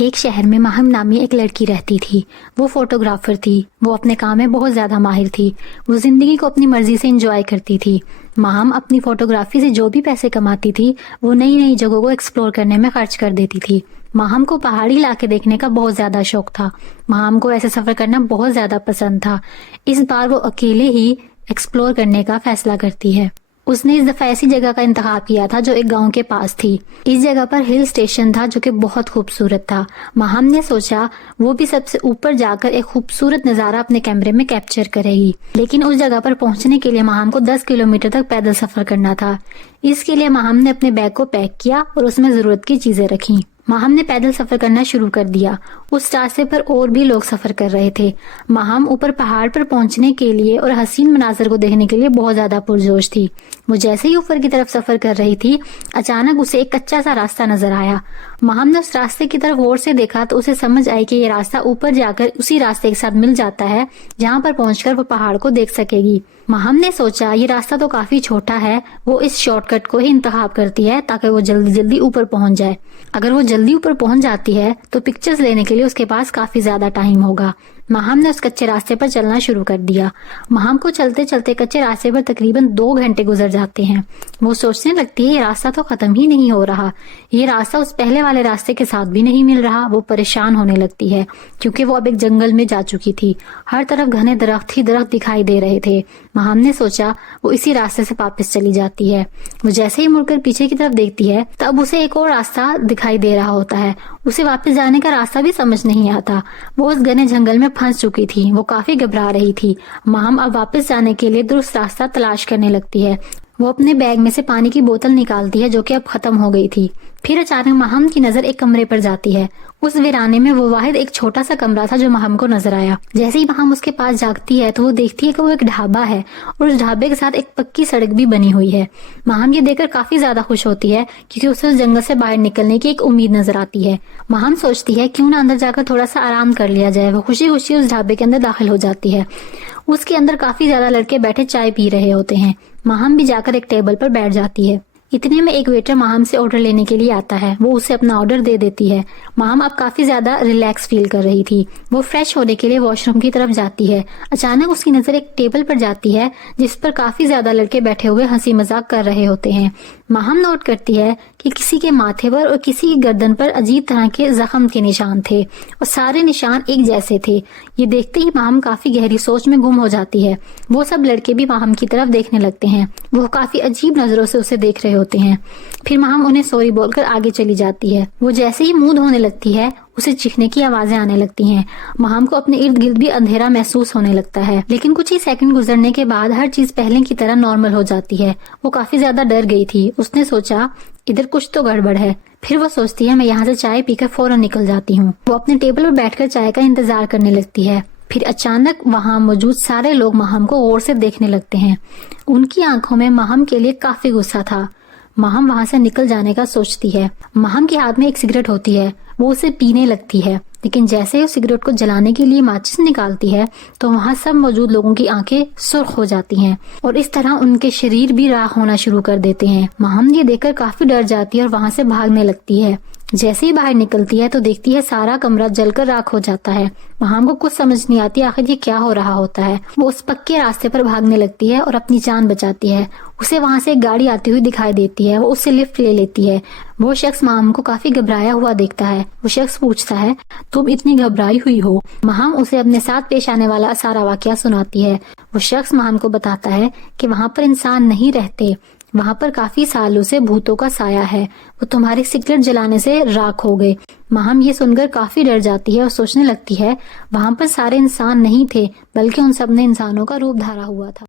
ایک شہر میں ماہم نامی ایک لڑکی رہتی تھی۔ وہ فوٹوگرافر تھی۔ وہ اپنے کام میں بہت زیادہ ماہر تھی۔ وہ زندگی کو اپنی مرضی سے انجوائے کرتی تھی۔ ماہم اپنی فوٹوگرافی سے جو بھی پیسے کماتی تھی وہ نئی نئی جگہوں کو ایکسپلور کرنے میں خرچ کر دیتی تھی۔ ماہم کو پہاڑی علاقے دیکھنے کا بہت زیادہ شوق تھا۔ ماہم کو ایسے سفر کرنا بہت زیادہ پسند تھا۔ اس بار وہ اکیلے ہی ایکسپلور کرنے کا فیصلہ کرتی ہے۔ اس نے اس دفعہ ایسی جگہ کا انتخاب کیا تھا جو ایک گاؤں کے پاس تھی۔ اس جگہ پر ہل اسٹیشن تھا جو کہ بہت خوبصورت تھا۔ ماہم نے سوچا وہ بھی سب سے اوپر جا کر ایک خوبصورت نظارہ اپنے کیمرے میں کیپچر کرے گی، لیکن اس جگہ پر پہنچنے کے لیے ماہم کو 10 کلومیٹر تک پیدل سفر کرنا تھا۔ اس کے لیے ماہم نے اپنے بیگ کو پیک کیا اور اس میں ضرورت کی چیزیں رکھی۔ ماہم نے پیدل سفر کرنا شروع کر دیا۔ اس راستے پر اور بھی لوگ سفر کر رہے تھے۔ ماہم اوپر پہاڑ پر پہنچنے کے لیے اور حسین مناظر کو دیکھنے کے لیے بہت زیادہ پرجوش تھی۔ وہ جیسے ہی اوپر کی طرف سفر کر رہی تھی، اچانک اسے ایک کچا سا راستہ نظر آیا۔ ماہم نے اس راستے کی طرف غور سے دیکھا تو اسے سمجھ آئی کہ یہ راستہ اوپر جا کر اسی راستے کے ساتھ مل جاتا ہے جہاں پر پہنچ کر وہ پہاڑ کو دیکھ سکے گی۔ ماہم نے سوچا یہ راستہ تو کافی چھوٹا ہے، وہ اس شارٹ کٹ کو ہی انتخاب کرتی ہے تاکہ وہ جلدی جلدی اوپر پہنچ جائے۔ اگر وہ جلدی اوپر پہنچ جاتی ہے تو پکچرز لینے کے لیے اس کے پاس کافی زیادہ ٹائم ہوگا۔ ماہم نے اس کچے راستے پر چلنا شروع کر دیا۔ ماہم کو چلتے چلتے کچے راستے پر تقریباً 2 گھنٹے گزر جاتے ہیں۔ وہ سوچنے لگتی ہے یہ راستہ تو ختم ہی نہیں ہو رہا، یہ راستہ اس پہلے والے راستے کے ساتھ بھی نہیں مل رہا۔ وہ پریشان ہونے لگتی ہے کیونکہ وہ اب ایک جنگل میں جا چکی تھی۔ ہر طرف گھنے درخت ہی درخت دکھائی دے رہے تھے۔ ماہم نے سوچا وہ اسی راستے سے واپس چلی جاتی ہے۔ وہ جیسے ہی مڑ کر پیچھے کی طرف دیکھتی ہے تب اسے ایک اور راستہ دکھائی دے رہا ہوتا ہے۔ اسے واپس جانے کا راستہ بھی سمجھ نہیں آتا۔ وہ اس گھنے جنگل میں پھنس چکی تھی۔ وہ کافی گھبرا رہی تھی۔ ماہم اب واپس جانے کے لیے درست راستہ تلاش کرنے لگتی ہے۔ وہ اپنے بیگ میں سے پانی کی بوتل نکالتی ہے جو کہ اب ختم ہو گئی تھی۔ پھر اچانک ماہم کی نظر ایک کمرے پر جاتی ہے۔ اس ویرانے میں وہ واحد ایک چھوٹا سا کمرہ تھا جو ماہم کو نظر آیا۔ جیسے ہی ماہم اس کے پاس جاتی ہے تو وہ دیکھتی ہے کہ وہ ایک ڈھابا ہے اور اس ڈھابے کے ساتھ ایک پکی سڑک بھی بنی ہوئی ہے۔ ماہم یہ دیکھ کر کافی زیادہ خوش ہوتی ہے کیونکہ اسے اس جنگل سے باہر نکلنے کی ایک امید نظر آتی ہے۔ ماہم سوچتی ہے کیوں نہ اندر جا کر تھوڑا سا آرام کر لیا جائے۔ وہ خوشی خوشی اس ڈھابے کے اندر داخل ہو جاتی ہے۔ اس کے اندر کافی زیادہ لڑکے بیٹھے چائے پی رہے ہوتے ہیں۔ ماہم بھی جا کر ایک ٹیبل پر بیٹھ جاتی ہے۔ اتنے میں ایک ویٹر ماہم سے آرڈر لینے کے لیے آتا ہے۔ وہ اسے اپنا آرڈر دے دیتی ہے۔ ماہم اب کافی زیادہ ریلیکس فیل کر رہی تھی۔ وہ فریش ہونے کے لیے واش روم کی طرف جاتی ہے۔ اچانک اس کی نظر ایک ٹیبل پر جاتی ہے جس پر کافی زیادہ لڑکے بیٹھے ہوئے ہنسی مذاق کر رہے ہوتے ہیں۔ ماہم نوٹ کرتی ہے کہ کسی کے ماتھے پر اور کسی کی گردن پر عجیب طرح کے زخم کے نشان تھے اور سارے نشان ایک جیسے تھے۔ یہ دیکھتے ہی ماہم کافی گہری سوچ میں گم ہو جاتی ہے۔ وہ سب لڑکے بھی ماہم کی طرف دیکھنے لگتے ہیں۔ وہ کافی عجیب نظروں سے اسے دیکھ رہے ہوتے ہیں۔ پھر ماہم انہیں سوری بول کر آگے چلی جاتی ہے۔ وہ جیسے ہی منہ دھونے لگتی ہے اسے چیخنے کی آوازیں آنے لگتی ہیں۔ ماہم کو اپنے ارد گرد بھی اندھیرا محسوس ہونے لگتا ہے، لیکن کچھ ہی سیکنڈ گزرنے کے بعد ہر چیز پہلے کی طرح نارمل ہو جاتی ہے۔ وہ کافی زیادہ ڈر گئی تھی۔ اس نے سوچا ادھر کچھ تو گڑبڑ ہے۔ پھر وہ سوچتی ہے میں یہاں سے چائے پی کر فوراً نکل جاتی ہوں۔ وہ اپنے ٹیبل پر بیٹھ کر چائے کا انتظار کرنے لگتی ہے۔ پھر اچانک وہاں موجود سارے لوگ ماہم کو غور سے دیکھنے لگتے ہیں۔ ان کی آنکھوں میں ماہم کے لیے کافی غصہ تھا۔ ماہم وہاں سے نکل جانے کا سوچتی ہے۔ ماہم کے ہاتھ میں ایک سگریٹ ہوتی ہے۔ وہ اسے پینے لگتی ہے، لیکن جیسے ہی اس سگریٹ کو جلانے کے لیے ماچس نکالتی ہے تو وہاں سب موجود لوگوں کی آنکھیں سرخ ہو جاتی ہیں اور اس طرح ان کے شریر بھی راکھ ہونا شروع کر دیتے ہیں۔ ماہم یہ دیکھ کر کافی ڈر جاتی ہے اور وہاں سے بھاگنے لگتی ہے۔ جیسے ہی باہر نکلتی ہے تو دیکھتی ہے سارا کمرہ جل کر راکھ ہو جاتا ہے۔ ماہم کو کچھ سمجھ نہیں آتی آخر یہ کیا ہو رہا ہوتا ہے۔ وہ اس پکے راستے پر بھاگنے لگتی ہے اور اپنی جان بچاتی ہے۔ اسے وہاں سے ایک گاڑی آتی ہوئی دکھائی دیتی ہے۔ وہ اس سے لفٹ لے لیتی ہے۔ وہ شخص ماہم کو کافی گھبرایا ہوا دیکھتا ہے۔ وہ شخص پوچھتا ہے تم اتنی گھبرائی ہوئی ہو؟ ماہم اسے اپنے ساتھ پیش آنے والا سارا واقعہ سناتی ہے۔ وہ شخص ماہم کو بتاتا ہے کہ وہاں پر انسان نہیں رہتے، وہاں پر کافی سالوں سے بھوتوں کا سایہ ہے، وہ تمہاری سگریٹ جلانے سے راکھ ہو گئے۔ ماہم یہ سن کر کافی ڈر جاتی ہے اور سوچنے لگتی ہے وہاں پر سارے انسان نہیں تھے بلکہ ان سب نے انسانوں کا روپ دھارا ہوا تھا۔